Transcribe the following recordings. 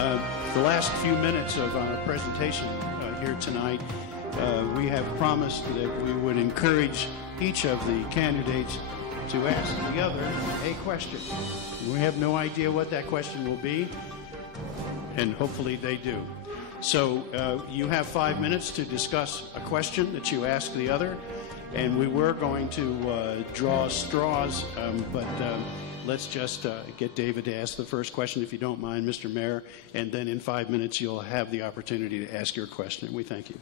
The last few minutes of our presentation here tonight, we have promised that we would encourage each of the candidates to ask the other a question. We have no idea what that question will be, and hopefully they do. So you have 5 minutes to discuss a question that you ask the other, and we were going to draw straws, but let's just get David to ask the first question, if you don't mind, Mr. Mayor, and then in 5 minutes you'll have the opportunity to ask your question. We thank you.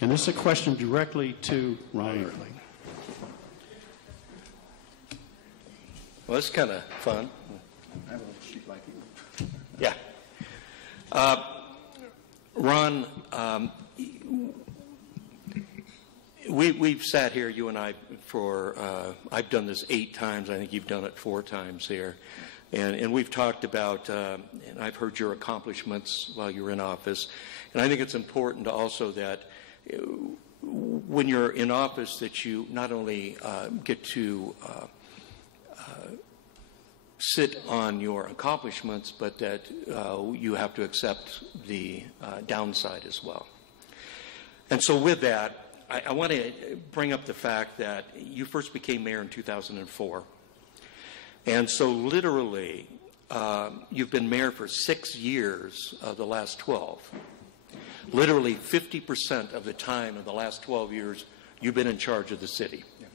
And this is a question directly to Ron Oertle. Well, it's kind of fun. I have a sheet like you. Yeah. Ron, we've sat here, you and I, for, I've done this 8 times. I think you've done it 4 times here. And we've talked about, and I've heard your accomplishments while you were in office. And I think it's important also that when you're in office that you not only get to sit on your accomplishments, but that you have to accept the downside as well. And so with that, I want to bring up the fact that you first became mayor in 2004. And so literally, you've been mayor for 6 years of the last 12. Literally 50% of the time of the last 12 years, you've been in charge of the city. Yeah.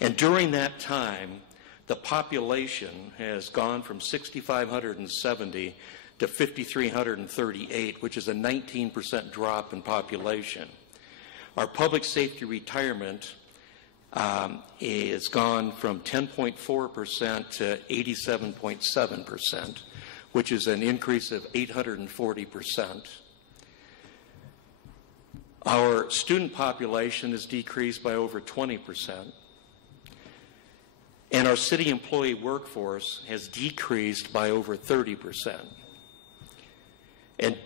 And during that time, the population has gone from 6,570 to 5,338, which is a 19% drop in population. Our public safety retirement is gone from 10.4% to 87.7%, which is an increase of 840%. Our student population has decreased by over 20%. And our city employee workforce has decreased by over 30%. And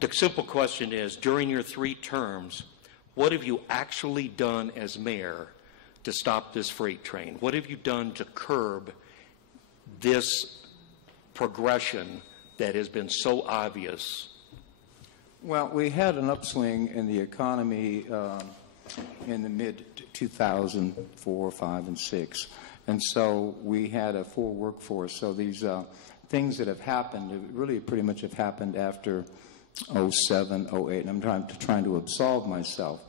the simple question is, during your 3 terms, what have you actually done as mayor to stop this freight train? What have you done to curb this progression that has been so obvious? Well, we had an upswing in the economy in the mid-2004, 5, and 6. And so we had a full workforce. So these things that have happened really pretty much have happened after 07, 08. And I'm trying to absolve myself.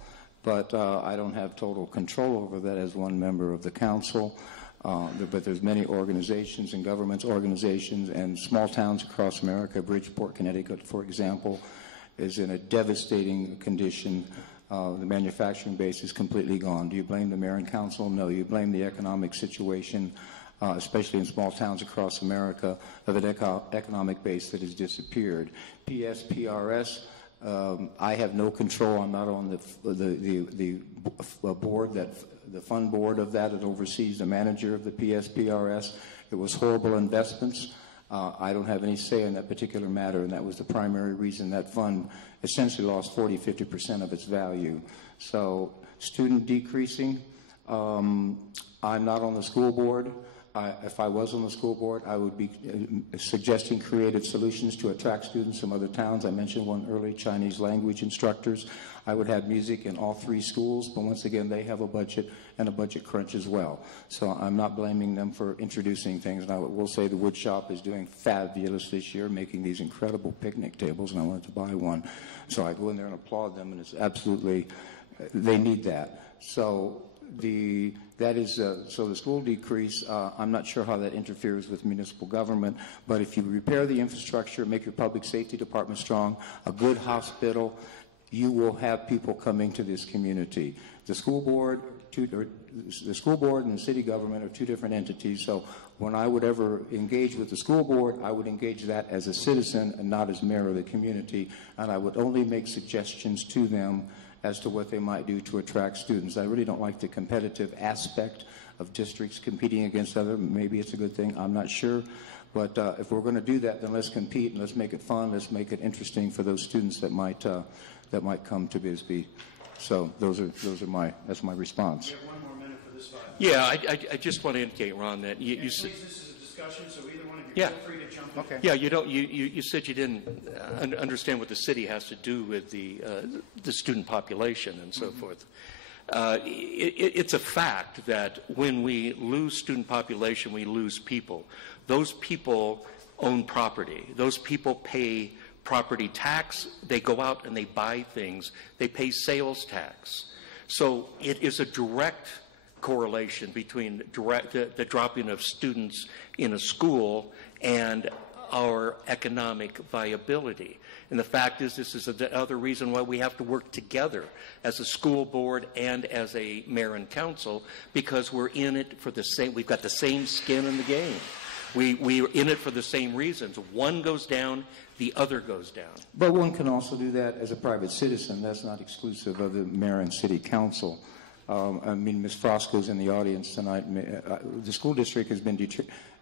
But I don't have total control over that as one member of the council. But there's many organizations and government organizations and small towns across America. Bridgeport, Connecticut, for example, is in a devastating condition. The manufacturing base is completely gone. Do you blame the mayor and council? No. You blame the economic situation, especially in small towns across America, of an economic base that has disappeared. PSPRS, I have no control. I'm not on the board, the fund board of that. It oversees the manager of the PSPRS. It was horrible investments. I don't have any say in that particular matter, and that was the primary reason that fund essentially lost 40–50% of its value. So student decreasing, I'm not on the school board. If I was on the school board, I would be suggesting creative solutions to attract students from other towns. I mentioned one early, Chinese language instructors. I would have music in all 3 schools, but once again, they have a budget and a budget crunch as well. So I'm not blaming them for introducing things. And I will say the wood shop is doing fabulous this year, making these incredible picnic tables, and I wanted to buy one. So I go in there and applaud them, and it's absolutely, they need that. So the school decrease, I'm not sure how that interferes with municipal government, but if you repair the infrastructure, make your public safety department strong, a good hospital, you will have people coming to this community. The school board and the city government are 2 different entities, so when I would ever engage with the school board, I would engage that as a citizen and not as mayor of the community, and I would only make suggestions to them as to what they might do to attract students. I really don't like the competitive aspect of districts competing against other. Maybe it's a good thing, I'm not sure. But if we're going to do that, then let's compete and let's make it fun. Let's make it interesting for those students that might come to Bisbee. So that's my response. We have 1 more minute for this slide. Yeah, I just want to indicate, Ron, that you please, this is a discussion, so either one of Yeah. Feel free to jump in. Okay. Yeah, you don't. You said you didn't understand what the city has to do with the student population and so forth. It's a fact that when we lose student population, we lose people. Those people own property. Those people pay property tax. They go out and they buy things. They pay sales tax. So it is a direct correlation between the dropping of students in a school and our economic viability. And the fact is, this is the other reason why we have to work together as a school board and as a mayor and council, because we're in it for the same, we've got the same skin in the game. We're in it for the same reasons. One goes down, the other goes down. But one can also do that as a private citizen. That's not exclusive of the mayor and city council. I mean, Ms. Frosco's in the audience tonight. The school district has been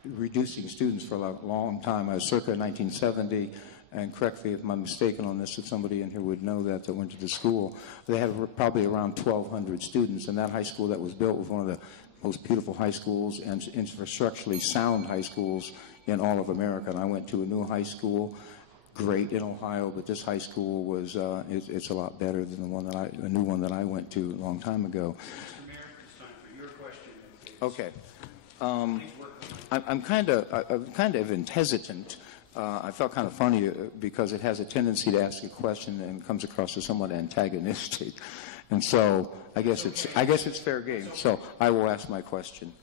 reducing students for a long time. Circa 1970, and correct me if I'm mistaken on this, if somebody in here would know that went to the school. They have probably around 1,200 students, and that high school that was built was one of the most beautiful high schools and infrastructurally sound high schools in all of America. And I went to a new high school, great in Ohio, but this high school was it's a lot better than the new one that I went to a long time ago. Mr. Mayor, it's time for your question. Okay. I'm kind of hesitant. I felt kind of funny because it has a tendency to ask a question and comes across as somewhat antagonistic, and so I guess it's fair game. So I will ask my question.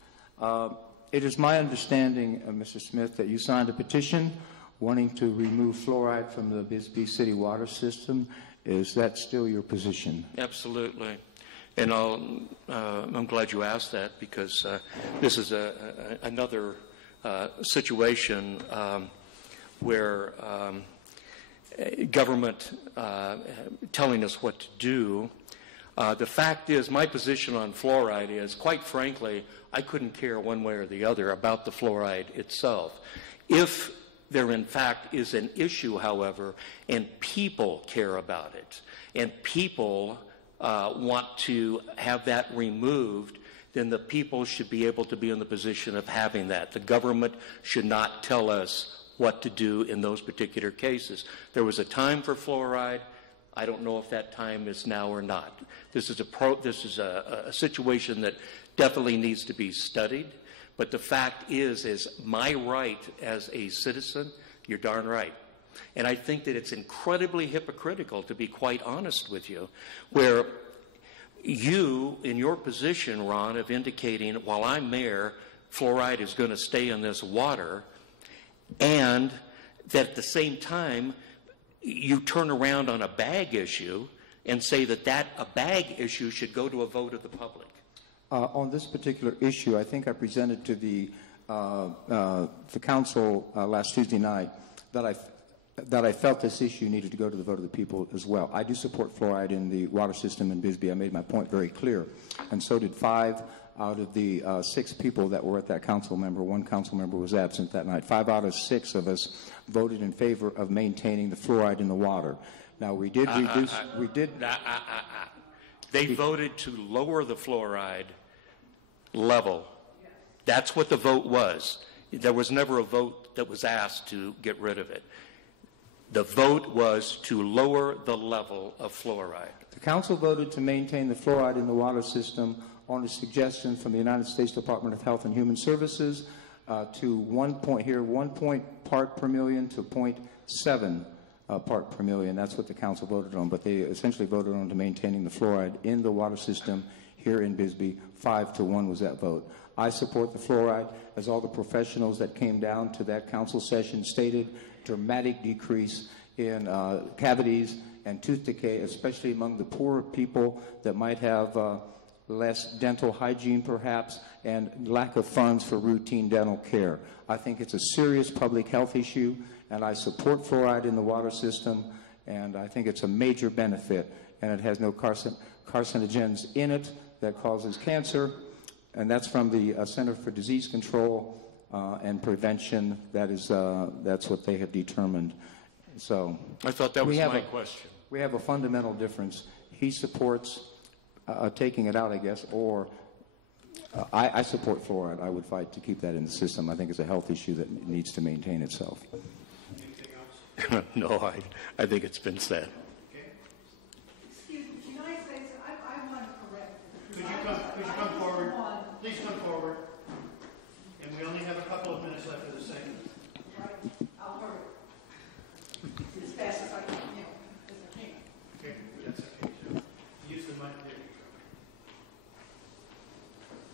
It is my understanding, Mr. Smith, that you signed a petition wanting to remove fluoride from the Bisbee city water system. Is that still your position? Absolutely. And I'm glad you asked that, because this is another situation where government telling us what to do. The fact is, my position on fluoride is, quite frankly, I couldn't care one way or the other about the fluoride itself. If there in fact is an issue, however, and people care about it, and people want to have that removed, then the people should be able to be in the position of having that. The government should not tell us what to do in those particular cases. There was a time for fluoride. I don't know if that time is now or not. This is a situation that definitely needs to be studied. But the fact is my right as a citizen, you're darn right. And I think that it's incredibly hypocritical, to be quite honest with you, where you, in your position, Ron, of indicating, while I'm mayor, fluoride is going to stay in this water, and that at the same time, you turn around on a bag issue and say that a bag issue should go to a vote of the public. On this particular issue, I think I presented to the council last Tuesday night that I felt this issue needed to go to the vote of the people as well. I do support fluoride in the water system in Bisbee. I made my point very clear, and so did 5 out of the 6 people that were at that council member. 1 council member was absent that night. 5 out of 6 of us voted in favor of maintaining the fluoride in the water. Now, we did reduce... They voted to lower the fluoride level. That's what the vote was. There was never a vote that was asked to get rid of it. The vote was to lower the level of fluoride. The council voted to maintain the fluoride in the water system on a suggestion from the United States Department of Health and Human Services to 1 part per million to 0.7 part per million. That's what the council voted on, but they essentially voted on to maintaining the fluoride in the water system here in Bisbee. 5-1 was that vote. I support the fluoride, as all the professionals that came down to that council session stated. Dramatic decrease in cavities and tooth decay, especially among the poorer people that might have less dental hygiene perhaps, and lack of funds for routine dental care. I think it's a serious public health issue, and I support fluoride in the water system, and I think it's a major benefit, and it has no carcinogens in it that causes cancer, and that's from the Center for Disease Control and Prevention. That's what they have determined. So I thought that was my question. We have a fundamental difference. He supports taking it out, I guess, or I support fluoride. I would fight to keep that in the system. I think it's a health issue that needs to maintain itself. No, I think it's been said. Excuse me, can I say so? I want to correct. Could you come forward? Please come forward. And we only have a couple of minutes left of the segment. Right, I'll hurry. As fast as I can, as I can. Okay, that's okay. So use the mic. There you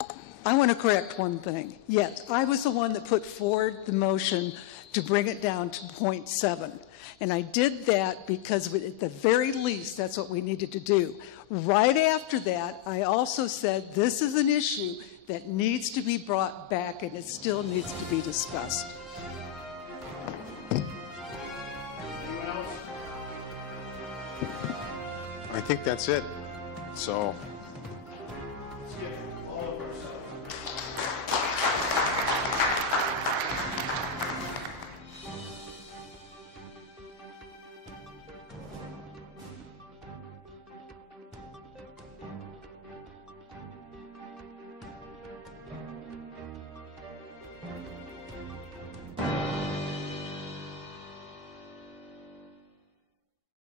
go. I want to correct one thing. Yes, I was the one that put forward the motion to bring it down to 0.7. And I did that because at the very least, that's what we needed to do. Right after that, I also said this is an issue that needs to be brought back and it still needs to be discussed. Anyone else? I think that's it. So